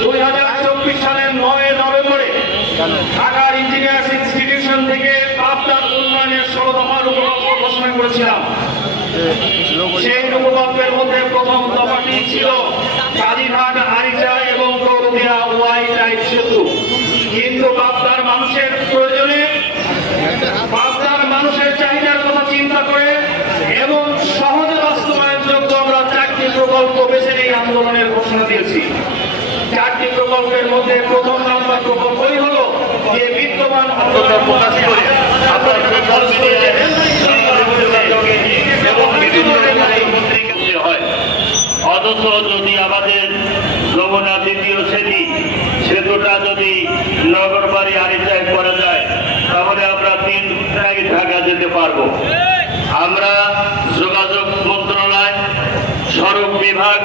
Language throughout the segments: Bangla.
দুই হাজার চব্বিশ সালের নয় নভেম্বরে ঢাকার ইঞ্জিনিয়ার্স ইনস্টিটিউশন থেকে পাবনার উন্নয়নের ষোলো দফা রূপকল্প ঘোষণা করেছিলাম। সেই রূপকল্পের মধ্যে প্রথম দফাটি ছিল কালীঘাট আরিচা এবং গৌরদিয়া ওয়াই টাইপ সেতু। কিন্তু পাবনার মানুষের প্রয়োজনে, পাবনার মানুষের চাহিদার কথা চিন্তা করে এবং সহজে বাস্তবায়নযোগ্য আমরা চারটি প্রকল্প বেছে এই আন্দোলনের ঘোষণা দিয়েছি। চারটি প্রকল্পের মধ্যে প্রথম নাম্বার প্রকল্পই হলো যে বিদ্যমান যদি আমাদের যমুনা দ্বিতীয় সেতু সেতুটা যদি নগরবাড়ি আরিচায় করা যায়, তাহলে আমরা তিন ঢাকা যেতে পারব। আমরা যোগাযোগ সড়ক বিভাগ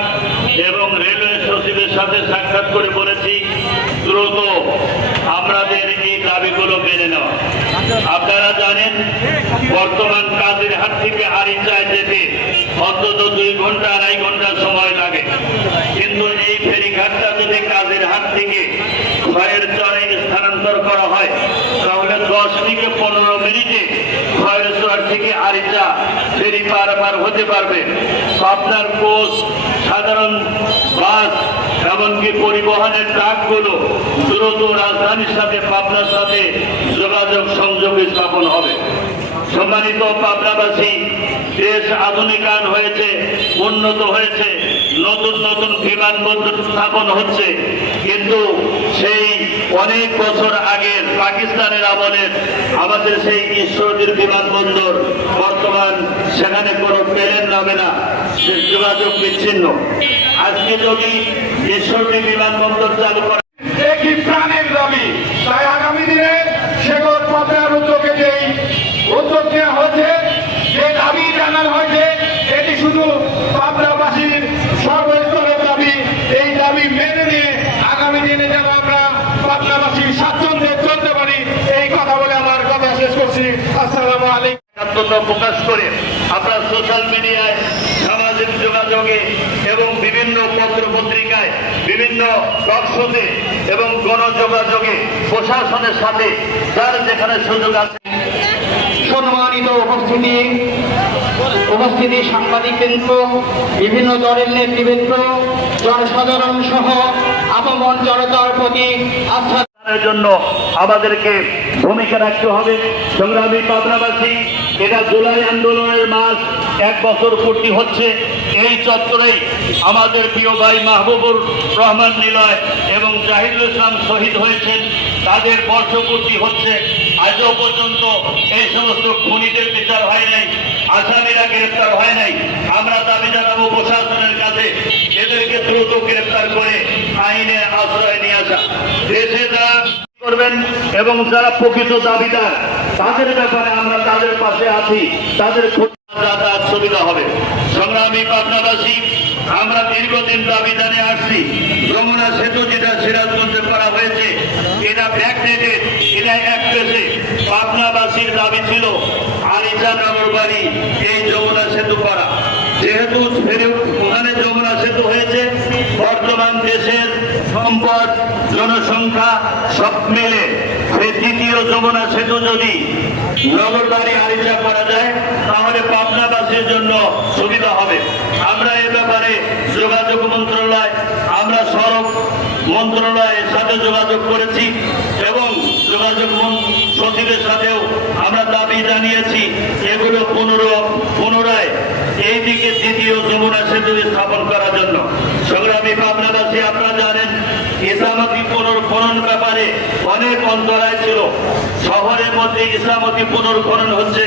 এবং রেলওয়ে সচিবের সাথে সাক্ষাৎ করে বলেছি, দ্রুত আমাদের এই দাবিগুলো মেনে নেওয়া আপনারা জানেন, বর্তমান কাজের হাত থেকে আরিচায় যেতে অন্তত দুই ঘণ্টা, আড়াই ঘণ্টা সময় লাগে। কিন্তু এই ফেরিঘাটটা যদি কাজের হাত থেকে খয়ের চরে স্থানান্তর করা হয় দশ থেকে পনেরো মিনিটে খয়ের চর থেকে আরিচা ফেরি পারাপার হতে পারবে। পাবনার কোচ সাধারণ বাস, এমনকি পরিবহনের ট্রাকগুলো দ্রুত রাজধানীর সাথে, পাবনার সাথে যোগাযোগ সংযোগ স্থাপন হবে। সম্মানিত পাবনাবাসী দেশ আধুনিকায়ন হয়েছে, উন্নত হয়েছে, নতুন নতুন বিমানবন্দর স্থাপন হচ্ছে। কিন্তু সেই অনেক বছর আগের পাকিস্তানের আমলের আমাদের সেই ঈশ্বরদীর বিমানবন্দর বর্তমান সেখানে কোনো প্লেন নামে না যোগাযোগ বিচ্ছিন্ন। আজকে যদি ঈশ্বরদী বিমানবন্দর চালু করা একটি প্রাণের দাবি তাই আগামী দিনে শেখর পাত্রার উদ্যোগে যেই উদ্যোগ নেওয়া হয়েছে যে দাবি জানানো হয়েছে এটি শুধু পাত্রাবাসীর সর্বস্তরের দাবি এই দাবি মেনে নিয়ে আগামী দিনে যেন আমরা পাত্রাবাসী স্বাচ্ছন্দ্যে চলতে পারি এই কথা বলে আমার কথা শেষ করছি আসসালামু আলাইকুম প্রকাশ করে আপনার সোশ্যাল মিডিয়ায়, সামাজিক যোগাযোগে এবং বিভিন্ন পত্র পত্রিকায় বিভিন্ন টকশোতে এবং গণযোগাযোগে প্রশাসনের সাথে যার যেখানে সুযোগ আছে, সম্মানিত উপস্থিতি উপস্থিতি সাংবাদিক কেন্দ্র বিভিন্ন দলের নেতৃবৃন্দ, জনসাধারণ সহ আপমন জনতার প্রতি আস্থা জন্য আমাদেরকে ভূমিকা রাখতে হবে। সংগ্রামী পাবনাবাসী, এটা জুলাই আন্দোলনের মাস, এক বছর পূর্তি হচ্ছে। এই চত্বরেই আমাদের প্রিয় ভাই মাহবুবুর রহমান নিলয় এবং জাহিদুল ইসলাম শহীদ হয়েছেন। তাদের বর্ষপূর্তি হচ্ছে। আজও পর্যন্ত এই সমস্ত খুনিদের বিচার হয় নাই, আসামিরা গ্রেপ্তার হয় নাই। আমরা দাবি জানাব প্রশাসনের কাছে, এদেরকে দ্রুত গ্রেপ্তার করে আইনে আশ্রয় নিয়ে আসা। দেশে যারা করবেন এবং যারা প্রকৃত দাবিদার, তাদের ব্যাপারে আমরা তাদের পাশে আছি, তাদের সুবিধা হবে। সংগ্রামী পাবনাবাসী আমরা দীর্ঘদিন দাবি জানিয়ে আসছি। যমুনা সেতু যেটা সিরাজগঞ্জে করা হয়েছে, এটা ব্যাকডেটেড এটা এক পেশে পাবনাবাসীর দাবি ছিল আরিচা নগর বাড়ি, এই যমুনা সেতু করা। যেহেতু ওখানে যমুনা সেতু হয়েছে, বর্তমান দেশের সম্পদ জনসংখ্যা সব মিলে দ্বিতীয় যমুনা সেতু যদি নগরবাড়ি আরিচা করা যায়, তাহলে পাবনাবাসীর জন্য সুবিধা হবে। আমরা এ ব্যাপারে যোগাযোগ মন্ত্রণালয়, আমরা সড়ক মন্ত্রণালয়ের সাথে যোগাযোগ করেছি এবং যোগাযোগ সচিবের সাথেও আমরা দাবি জানিয়েছি, এগুলো পুনর পুনরায় এই দিকে দ্বিতীয় যমুনা সেতু স্থাপন করার জন্য সংগ্রামী পাবনাবাসী আপনারা জানেন ইসলামতি পুনর্খনন ব্যাপারে অন্তরায় ছিল। শহরের মধ্যে ইসলামতি পুনর্খনন হচ্ছে।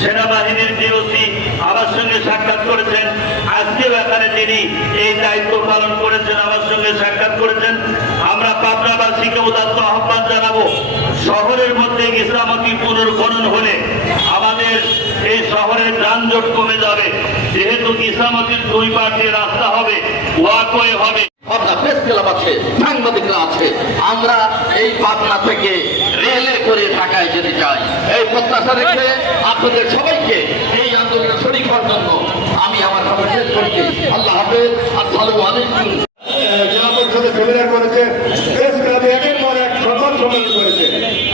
সেনাবাহিনীর ডিওসি আমার সঙ্গে সাক্ষাৎ করেছেন। আজকেও এখানে তিনি এই দায়িত্ব পালন করেছেন, আমার সঙ্গে সাক্ষাৎ করেছেন। আমরা পাবনাবাসীকে উদাত্ত আহ্বান জানাব। শহরের মধ্যে ইসলামতি পুনর্খনন হলে আমাদের এই শহরের যানজট কমে যাবে। যেহেতু ইসলামতির দুই পাশে রাস্তা হবে, ওয়াকওয়ে হবে। আপনার প্রেস ক্লাব আছে, সাংবাদিকরা আছে। আমরা এই পাটনা থেকে রেলে করে ঢাকায় যেতে চাই। এই প্রত্যাশা রেখে আপনাদের সবাইকে এই আন্দোলনে হওয়ার জন্য আমি আমার শেষ করছি। আল্লাহ হাফেজ আলাইকুম। করেছে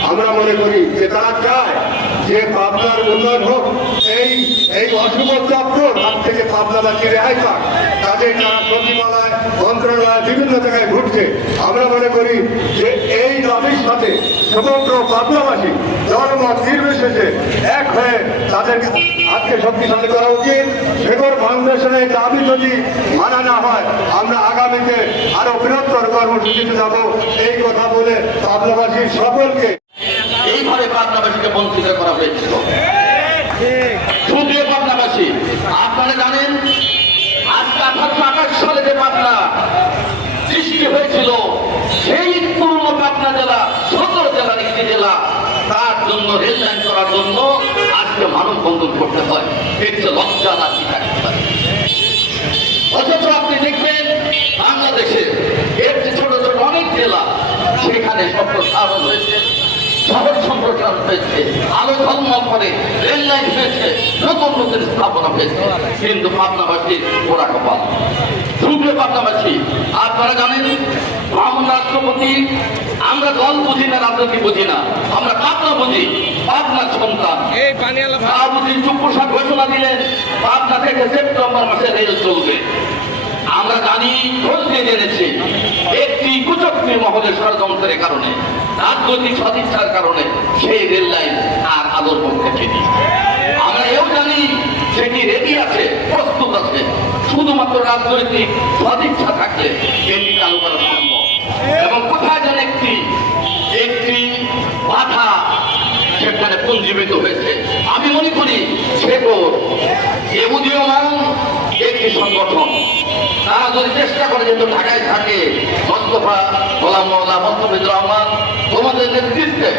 আমরা মনে করি যে তারা যে পাবনার উন্নয়ন হোক, এই এই অশুভ চক্র তার থেকে পাবনাবাসী রেহাই পাক। তাদের তারা সচিবালয়, মন্ত্রণালয় বিভিন্ন জায়গায় ঘুরছে। আমরা মনে করি যে এই দাবির সাথে সমগ্র পাবনাবাসী জনমত নির্বিশেষে এক হয়ে তাদেরকে আজকে শক্তিশালী করা উচিত। শেখর ফাউন্ডেশনের দাবি যদি মানা না হয়, আমরা আগামীতে আরও বৃহত্তর কর্মসূচিতে যাব। এই কথা বলে পাবনাবাসীর সকলকে এইভাবে পাবনাবাসীকে বঞ্চিত করা হয়েছিল। পাবনাবাসী, আপনারা জানেন সালে যে তার জন্য করার জন্য আজকে করতে হয়। আপনি দেখবেন, বাংলাদেশে এর ছোট ছোট অনেক জেলা, সেখানে সম্প্রসারণ হয়েছে। শহর সম্প্রসারণ হয়েছে। আলো ধর্ম করে রেল লাইন হয়েছে নতুন নতুন স্থাপনা হয়েছে। কিন্তু পাবনাবাসী ওরা কপাল। শুধু পাবনাবাসী আপনারা জানেন বামন রাষ্ট্রপতি আমরা দল বুঝি না রাজনীতি বুঝি না। আমরা পাবনা বুঝি পাবনার সন্তান শাহাবুদ্দিন চুপ্পুসাদ ঘোষণা দিলেন পাবনা থেকে সেপ্টেম্বর মাসে রেল চলবে। আমরা জানি খোঁজ নিয়ে জেনেছি। একটি কুচক্রী মহলের ষড়যন্ত্রের কারণে, রাজনৈতিক সদিচ্ছার কারণে সেই রেল লাইন আর আলোর পক্ষে ফেরি আমরা এও জানি সেটি রেডি আছে, প্রস্তুত আছে। শুধুমাত্র রাজনৈতিক সদিচ্ছা থাকলে এটি চালু করা সম্ভব। এবং কোথায় যেন একটি একটি বাধা সেখানে পুঞ্জীবিত হয়েছে। আমি মনে করি, শেখর, এমুদীয়মান একটি সংগঠন তারা যদি চেষ্টা করে যেহেতু ঢাকায় থাকে মোস্তফা গোলাম মোল্লা মোস্তফিজুর রহমান তোমাদের নেতৃত্বে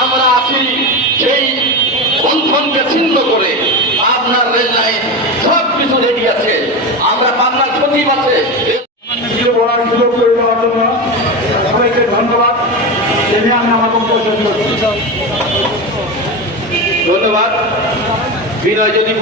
আমরা আছি সেই বন্ধনকে ছিন্ন করে। আপনার রেল লাইন সব কিছু রেডি আছে। আমরা পাবনার সচিব আছে। বলার সুযোগ করে দেওয়ার জন্য সবাইকে ধন্যবাদ। আমি আমার ধন্যবাদ। বিনয় যদি